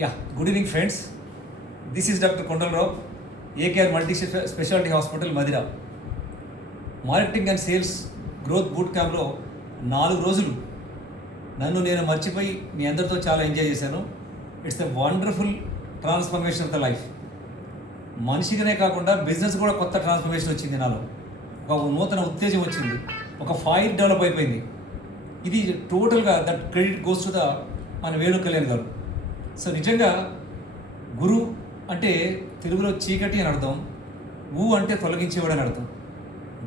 Yeah, good evening, friends. This is Dr. Kondal Rao, AKR Multi Specialty Hospital, Madira. Marketing and sales growth boot క్యాంప్లో 4 రోజులు నన్ను నేను మర్చిపోయి మీ అందరితో చాలా ఎంజాయ్ చేశాను. It's a wonderful transformation of the life. మనిషిగానే కాకుండా బిజినెస్ కూడా కొత్త ట్రాన్స్ఫర్మేషన్ వచ్చింది. నాలో ఒక నూతన ఉత్తేజం వచ్చింది, ఒక ఫైర్ డెవలప్ అయిపోయింది. ఇది టోటల్గా that credit goes to the మన వేణు కళ్యాణ్ గారు. సో నిజంగా గురు అంటే తెలుగులో చీకటి అని అర్థం, ఊ అంటే తొలగించేవాడు అని అర్థం.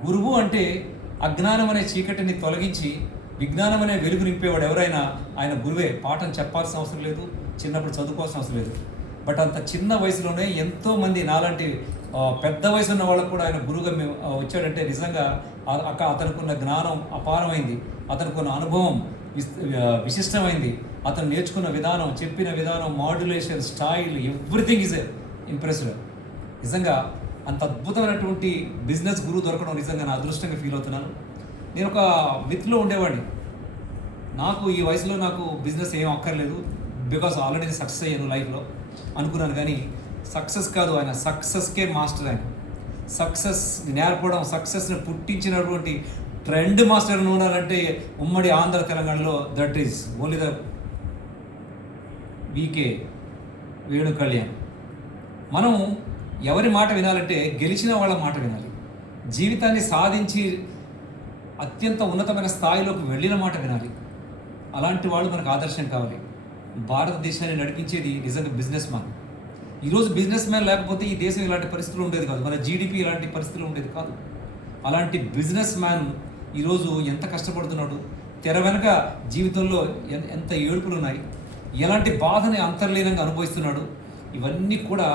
గురువు అంటే అజ్ఞానం అనే చీకటిని తొలగించి విజ్ఞానం అనే వెలుగు నింపేవాడు. ఎవరైనా ఆయన గురువే. పాఠం చెప్పాల్సిన అవసరం లేదు, చిన్నప్పుడు చదువుకోవాల్సిన అవసరం లేదు. బట్ అంత చిన్న వయసులోనే ఎంతోమంది నాలాంటి పెద్ద వయసు ఉన్న వాళ్ళకు కూడా ఆయన గురువుగా వచ్చాడంటే నిజంగా అతనుకున్న జ్ఞానం అపారమైంది, అతనుకున్న అనుభవం విశిష్టమైంది, అతను నేర్చుకున్న విధానం, చెప్పిన విధానం, modulation, style, everything is impressive. నిజంగా అంత అద్భుతమైనటువంటి బిజినెస్ గురువు దొరకడం నిజంగా నా అదృష్టంగా ఫీల్ అవుతున్నాను. నేను ఒక మిత్లో ఉండేవాడిని. నాకు ఈ వయసులో నాకు బిజినెస్ ఏం అక్కర్లేదు, బికాస్ ఆల్రెడీ నేను సక్సెస్ అయ్యాను లైఫ్లో అనుకున్నాను. కానీ సక్సెస్ కాదు, ఆయన సక్సెస్కే మాస్టర్. ఆయన సక్సెస్ నేర్పడం, సక్సెస్ని పుట్టించినటువంటి ట్రెండ్ మాస్టర్ ఉన్నారంటే ఉమ్మడి ఆంధ్ర తెలంగాణలో దట్ ఈస్ ఓన్లీ ద వీకే వేణు కళ్యాణ్. మనం ఎవరి మాట వినాలంటే గెలిచిన వాళ్ళ మాట వినాలి. జీవితాన్ని సాధించి అత్యంత ఉన్నతమైన స్థాయిలోకి వెళ్ళిన మాట వినాలి. అలాంటి వాళ్ళు మనకు ఆదర్శం కావాలి. భారతదేశాన్ని నడిపించేది నిజంగా బిజినెస్ మ్యాన్. ఈరోజు బిజినెస్ మ్యాన్ లేకపోతే ఈ దేశం ఇలాంటి పరిస్థితులు ఉండేది కాదు, మన జీడిపి ఇలాంటి పరిస్థితులు ఉండేది కాదు. అలాంటి బిజినెస్ మ్యాన్ ఈరోజు ఎంత కష్టపడుతున్నాడు, తెర వెనక జీవితంలో ఎంత ఏడుపులు ఉన్నాయి, ఎలాంటి బాధని అంతర్లీనంగా అనుభవిస్తున్నాడు. ఇవన్నీ కూడా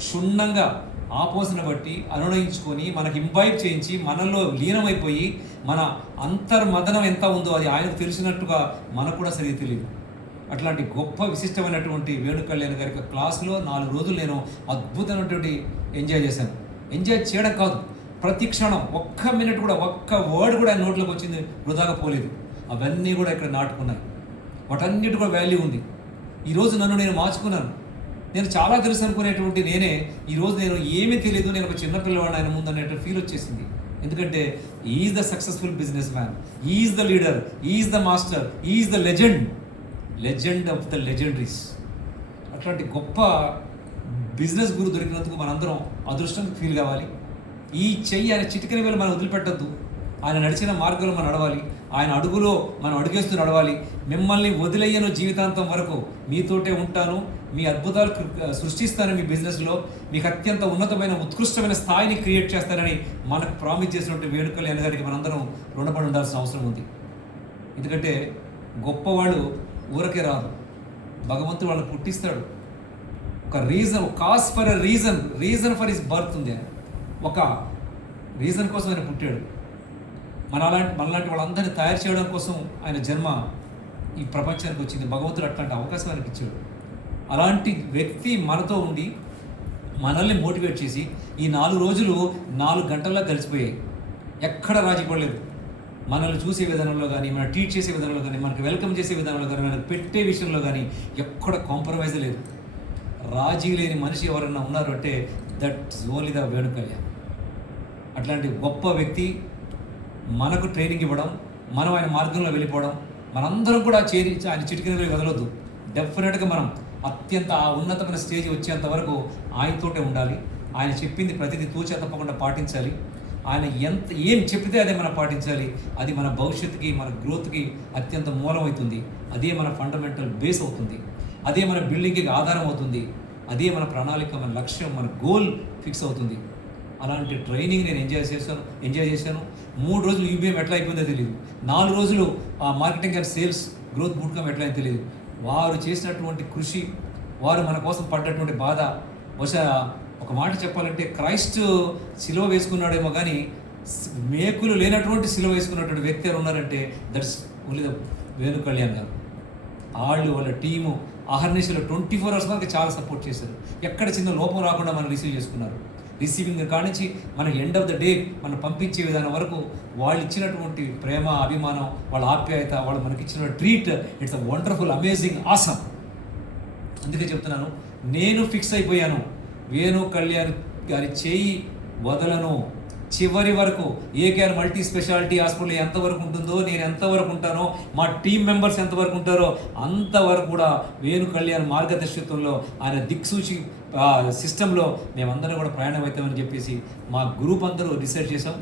క్షుణ్ణంగా ఆపోసన బట్టి అనునయించుకొని మనకి ఇంబైబ్ చేయించి మనలో లీనమైపోయి మన అంతర్మదనం ఎంత ఉందో అది ఆయనకు తెలిసినట్టుగా మనకు కూడా సరిగ్గా తెలియదు. అట్లాంటి గొప్ప విశిష్టమైనటువంటి వేణు కళ్యాణ్ గారి యొక్క క్లాసులో 4 రోజులు నేను అద్భుతమైనటువంటి ఎంజాయ్ చేశాను. ఎంజాయ్ చేయడం కాదు, ప్రతి క్షణం ఒక్క మినిట్ కూడా, ఒక్క వర్డ్ కూడా ఆయన నోట్లోకి వచ్చింది వృధాగా పోలేదు. అవన్నీ కూడా ఇక్కడ నాటుకున్నాయి. వాటన్నిటి కూడా వాల్యూ ఉంది. ఈరోజు నన్ను నేను మార్చుకున్నాను. నేను చాలా తెలుసు అనుకునేటువంటి నేనే ఈరోజు నేను ఏమీ తెలియదు, నేను ఒక చిన్న పిల్లవాడిని ఆయన ముందు అనేటువంటి ఫీల్ వచ్చేసింది. ఎందుకంటే is the successful business man, is the leader, is the master, is the legend of the legendaries. అట్లాంటి గొప్ప బిజినెస్ గురు దొరికినందుకు మనందరం అదృష్టంగా ఫీల్ కావాలి. ఈ చెయ్యి ఆయన చిటికెన వేళ మనం వదిలిపెట్టద్దు. ఆయన నడిచిన మార్గంలో మనం నడవాలి, ఆయన అడుగులో మనం అడుగేస్తూ నడవాలి. మిమ్మల్ని వదిలేయను జీవితాంతం వరకు, మీతోటే ఉంటాను, మీ అద్భుతాలు సృష్టిస్తాను మీ బిజినెస్లో, మీకు అత్యంత ఉన్నతమైన ఉత్కృష్టమైన స్థాయిని క్రియేట్ చేస్తానని మనకు ప్రామిస్ చేసినటువంటి వేణు కళ్యాణ్ గారికి మనందరం రుణపడి ఉండాల్సిన అవసరం ఉంది. ఎందుకంటే గొప్పవాళ్ళు ఊరకే రాదు, భగవంతుడు వాళ్ళని పుట్టిస్తాడు. ఒక reason, cause for a reason for his birth ఉంది. ఒక రీజన్ కోసం ఆయన పుట్టాడు. మనలాంటి వాళ్ళందరినీ తయారు చేయడం కోసం ఆయన జన్మ ఈ ప్రపంచానికి వచ్చింది. భగవంతుడు అట్లాంటి అవకాశం ఆయనకి ఇచ్చాడు. అలాంటి వ్యక్తి మనతో ఉండి మనల్ని మోటివేట్ చేసి ఈ 4 రోజులు 4 గంటల్లో కలిసిపోయాయి. ఎక్కడ రాజీ పడలేదు. మనల్ని చూసే విధానంలో కానీ, మనం ట్రీట్ చేసే విధానంలో కానీ, మనకు వెల్కమ్ చేసే విధానంలో కానీ, మనకు పెట్టే విషయంలో కానీ ఎక్కడ కాంప్రమైజ్ లేదు. రాజీ లేని మనిషి ఎవరన్నా ఉన్నారు అంటే that only the Venu Kalyan. అట్లాంటి గొప్ప వ్యక్తి మనకు ట్రైనింగ్ ఇవ్వడం, మనం ఆయన మార్గంలో వెళ్ళిపోవడం, మనందరం కూడా చేరి ఆయన చిటికిన వదలొద్దు. డెఫినెట్గా మనం అత్యంత ఉన్నతమైన స్టేజ్ వచ్చేంత వరకు ఆయనతోటే ఉండాలి. ఆయన చెప్పింది ప్రతిదీ తూచా తప్పకుండా పాటించాలి. ఆయన ఏం చెప్పితే అదే మనం పాటించాలి. అది మన భవిష్యత్తుకి, మన గ్రోత్కి అత్యంత మూలమవుతుంది. అదే మన ఫండమెంటల్ బేస్ అవుతుంది. అదే మన బిల్డింగ్కి ఆధారం అవుతుంది. అదే మన ప్రణాళిక, మన లక్ష్యం, మన గోల్ ఫిక్స్ అవుతుంది. అలాంటి ట్రైనింగ్ నేను ఎంజాయ్ చేశాను. 3 రోజులు యూబీఎం ఎట్లా అయిపోయిందో తెలియదు. 4 రోజులు marketing and sales growth boot camp ఎట్లా అయినా తెలియదు. వారు చేసినటువంటి కృషి, వారు మన కోసం పడ్డటువంటి బాధ, బహుశా ఒక మాట చెప్పాలంటే క్రైస్ట్ సిలువ వేసుకున్నాడేమో కానీ మేకులు లేనటువంటి సిలువ వేసుకున్నటువంటి వ్యక్తి ఎవరు ఉన్నారంటే that's only the Venu Kalyan గారు. వాళ్ళ టీము అహర్నిశలో 24 hours మనకి చాలా సపోర్ట్ చేశారు. ఎక్కడ చిన్న లోపం రాకుండా మనం రిసీవ్ చేసుకున్నారు. రిసీవింగ్ కానించి మన ఎండ్ ఆఫ్ ద డే మనం పంపించే విధానం వరకు వాళ్ళు ఇచ్చినటువంటి ప్రేమ, అభిమానం, వాళ్ళ ఆప్యాయత, వాళ్ళు మనకి ఇచ్చిన treat, it's a wonderful, amazing, awesome. అందుకే చెప్తున్నాను, నేను ఫిక్స్ అయిపోయాను, వేణు కళ్యాణ్ గారి చేయి వదలను. చివరి వరకు ఏకేఆర్ మల్టీ స్పెషాలిటీ హాస్పిటల్ ఎంతవరకు ఉంటుందో, నేను ఎంతవరకు ఉంటానో, మా టీం మెంబర్స్ ఎంతవరకు ఉంటారో అంతవరకు కూడా వేణు కళ్యాణ్ మార్గదర్శకత్వంలో, ఆయన దిక్సూచి సిస్టంలో మేమందరం కూడా ప్రయాణం అవుతామని చెప్పేసి మా గ్రూప్ అందరూ రీసెర్చ్ చేసాం.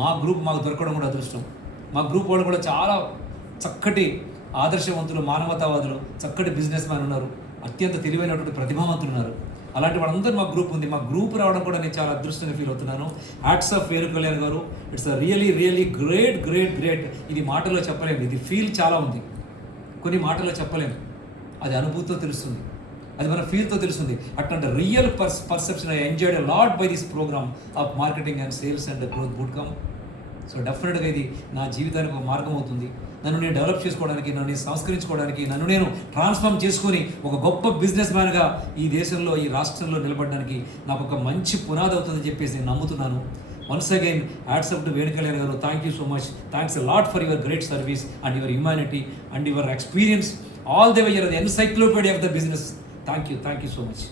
మా గ్రూప్ మాకు దొరకడం కూడా అదృష్టం. మా గ్రూప్ వాళ్ళు కూడా చాలా చక్కటి ఆదర్శవంతులు, మానవతావాదులు, చక్కటి బిజినెస్ మ్యాన్ ఉన్నారు, అత్యంత తెలివైనటువంటి ప్రతిభావంతులు ఉన్నారు. అలాంటి వాళ్ళందరూ మా గ్రూప్ ఉంది. మా గ్రూప్ రావడం కూడా నేను చాలా అదృష్టంగా ఫీల్ అవుతున్నాను. హ్యాట్స్ ఆఫ్ వేణు కళ్యాణ్ గారు. It's a really great great great. ఇది మాటలో చెప్పలేము, ఇది ఫీల్ చాలా ఉంది, కొన్ని మాటల్లో చెప్పలేము. అది అనుభూతితో తెలుస్తుంది, అది మన ఫీల్తో తెలుస్తుంది. అట్లాంటి real perception I enjoyed a lot by this programme of marketing and sales and growth boot camp. So డెఫినెట్గా ఇది నా జీవితానికి ఒక మార్గం అవుతుంది. నన్ను నేను డెవలప్ చేసుకోవడానికి, నన్ను నేను సంస్కరించుకోవడానికి, నన్ను నేను ట్రాన్స్ఫార్మ్ చేసుకొని ఒక గొప్ప బిజినెస్ మ్యాన్గా ఈ దేశంలో, ఈ రాష్ట్రంలో నిలబడడానికి నాకు ఒక మంచి పునాది అవుతుందని చెప్పేసి నేను నమ్ముతున్నాను. Once again hats off to Venu Kalyan garu. Thank you so much. Thanks a lot for your great service and your humanity and your experience all the way. Your the encyclopedia of the business. Thank you so much.